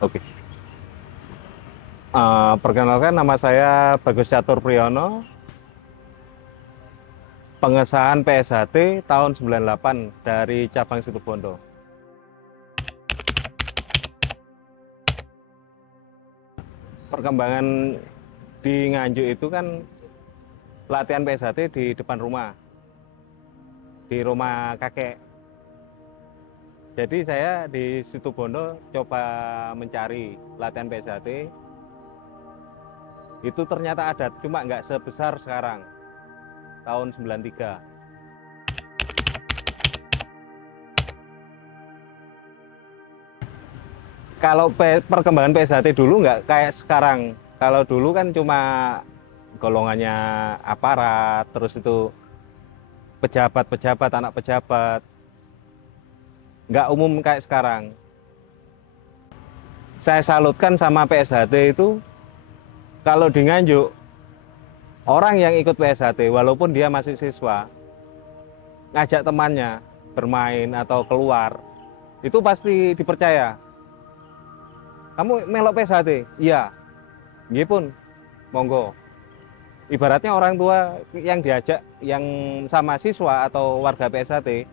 Oke. Perkenalkan, nama saya Bagus Catur Priyono. Pengesahan PSHT tahun 98 dari cabang Situbondo. Perkembangan di Nganjuk itu kan latihan PSHT di depan rumah, di rumah kakek. Jadi saya di Situbondo coba mencari latihan PSHT. Itu ternyata ada, cuma nggak sebesar sekarang, tahun 93. Kalau perkembangan PSHT dulu nggak kayak sekarang. Kalau dulu kan cuma golongannya aparat, terus itu pejabat-pejabat, anak pejabat. Nggak umum kayak sekarang. Saya salutkan sama PSHT itu, kalau di Nganjuk, orang yang ikut PSHT, walaupun dia masih siswa, ngajak temannya bermain atau keluar, itu pasti dipercaya. Kamu melok PSHT? Iya. Nggih pun, monggo. Ibaratnya orang tua yang diajak, yang sama siswa atau warga PSHT,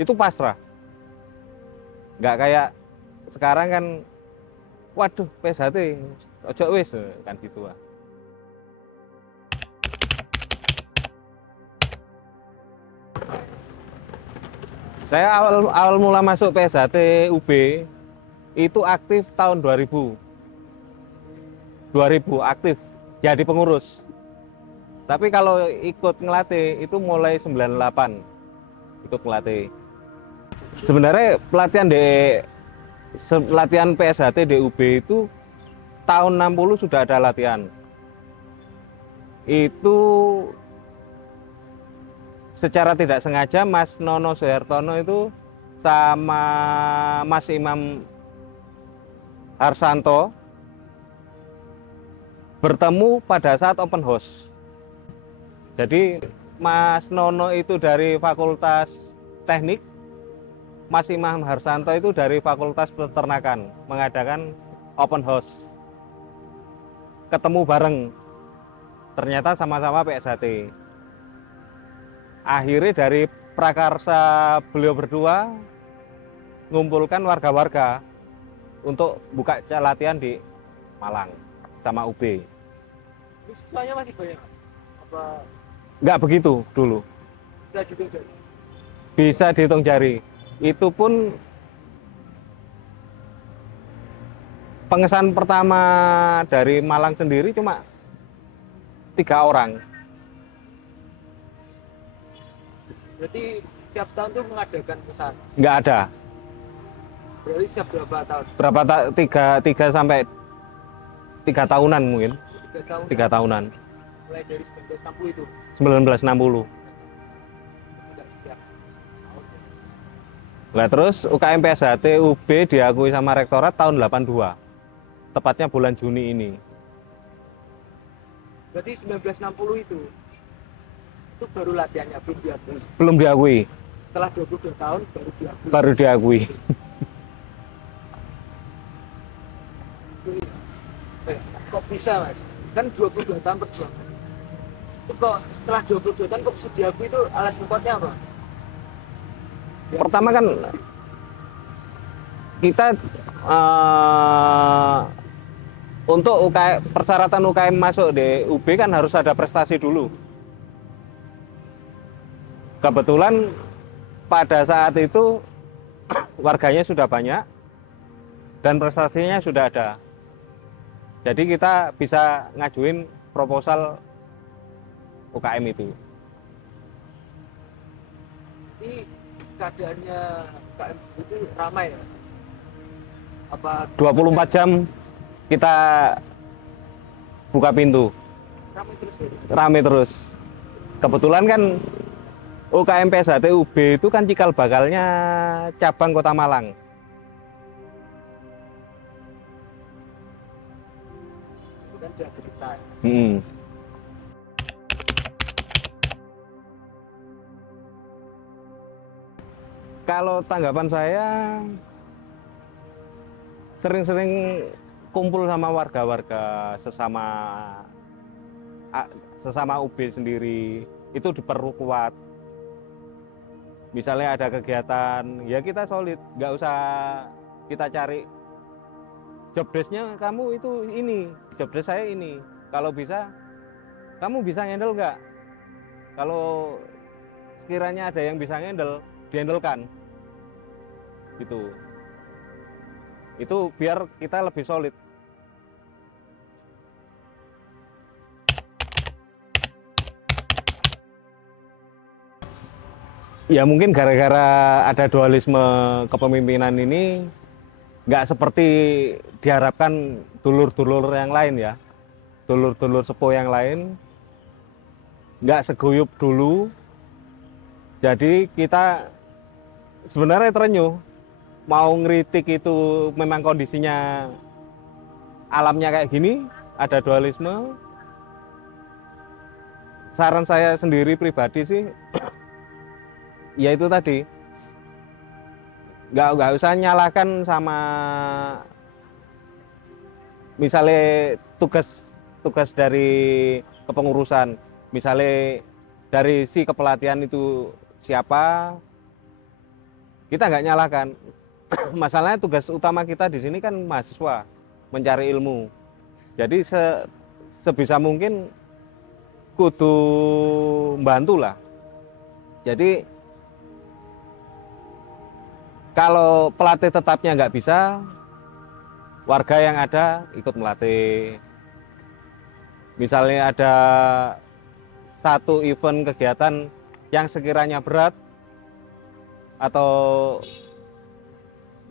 itu pasrah. Nggak kayak sekarang kan, waduh PSHT, ojo wis, kan gitu. Saya awal mula masuk PSHT UB, itu aktif tahun 2000. 2000 aktif, jadi pengurus. Tapi kalau ikut ngelatih itu mulai 98 ikut ngelatih. Sebenarnya latihan PSHT di UB itu tahun 60 sudah ada latihan. Itu secara tidak sengaja Mas Nono Suhartono itu sama Mas Imam Harsanto bertemu pada saat open house. Jadi Mas Nono itu dari Fakultas Teknik, Mas Imam Harsanto itu dari Fakultas Peternakan, mengadakan open house. Ketemu bareng, ternyata sama-sama PSHT. Akhirnya dari prakarsa beliau berdua ngumpulkan warga-warga untuk buka latihan di Malang sama UB. Ini siswanya masih banyak? Apa Nggak begitu dulu. bisa dihitung jari? Bisa dihitung jari. Itu pun pengesahan pertama dari Malang sendiri cuma 3 orang. Berarti setiap tahun tuh mengadakan pesan? Nggak ada. Berarti setiap berapa tahun? Tiga sampai 3 tahunan mungkin. 3 tahun? 3 tahunan. Mulai dari 1960 itu? 1960. Tidak setiap tahun. Nah terus UKM PSHT UB diakui sama Rektorat tahun 82. Tepatnya bulan Juni ini. Berarti 1960 itu baru latihannya, belum diakui? Belum diakui. Setelah 22 tahun baru diakui? Baru diakui. Kok bisa mas? Kan 22 tahun perjuangan. Itu kok setelah 22 tahun kok bisa diakui, itu alasan kuatnya apa? Pertama kan kita untuk persyaratan UKM masuk di UB kan harus ada prestasi dulu. Kebetulan pada saat itu warganya sudah banyak dan prestasinya sudah ada. Jadi kita bisa ngajuin proposal UKM itu. Ini keadaannya UKM itu ramai ya? Apa 24 jam kita buka pintu. ramai terus ya? Rame terus. Kebetulan kan UKM PSHT UB itu kan cikal bakalnya cabang Kota Malang. Itu kan udah cerita ya? Kalau tanggapan saya sering-sering kumpul sama warga-warga sesama UB sendiri, itu diperkuat. Misalnya ada kegiatan, ya kita solid, nggak usah kita cari job desk-nya kamu itu ini, job desk saya ini. Kalau bisa, kamu bisa handle nggak? Kalau sekiranya ada yang bisa handle, dihandlekan. Gitu. Itu biar kita lebih solid. Ya mungkin gara-gara ada dualisme kepemimpinan ini nggak seperti diharapkan dulur-dulur yang lain ya, dulur-dulur sepuh yang lain nggak seguyup dulu. Jadi kita sebenarnya terenyuh mau ngeritik itu memang kondisinya alamnya kayak gini, ada dualisme. Saran saya sendiri pribadi sih ya itu tadi, nggak usah nyalahkan sama misalnya tugas dari kepengurusan, misalnya dari si kepelatihan itu siapa, kita nggak nyalahkan. Masalahnya tugas utama kita di sini kan mahasiswa mencari ilmu, jadi sebisa mungkin kudu membantu lah. Jadi kalau pelatih tetapnya nggak bisa, warga yang ada ikut melatih. Misalnya ada satu event kegiatan yang sekiranya berat atau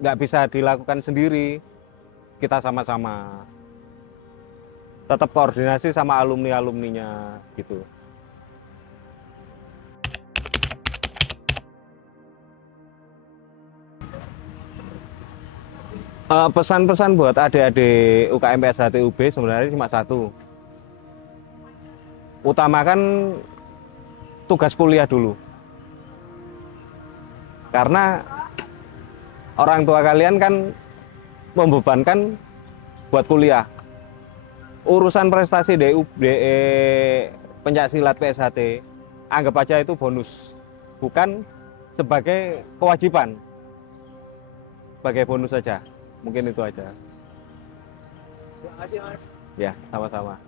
nggak bisa dilakukan sendiri, kita sama-sama tetap koordinasi sama alumni-alumninya gitu. Pesan-pesan buat adik-adik UKM PSHT UB sebenarnya cuma satu. Utamakan tugas kuliah dulu. Karena orang tua kalian kan membebankan buat kuliah. Urusan prestasi pencaksilat PSHT, anggap aja itu bonus. Bukan sebagai kewajiban. Sebagai bonus saja. Mungkin itu aja. Terima kasih Mas. Ya, sama-sama.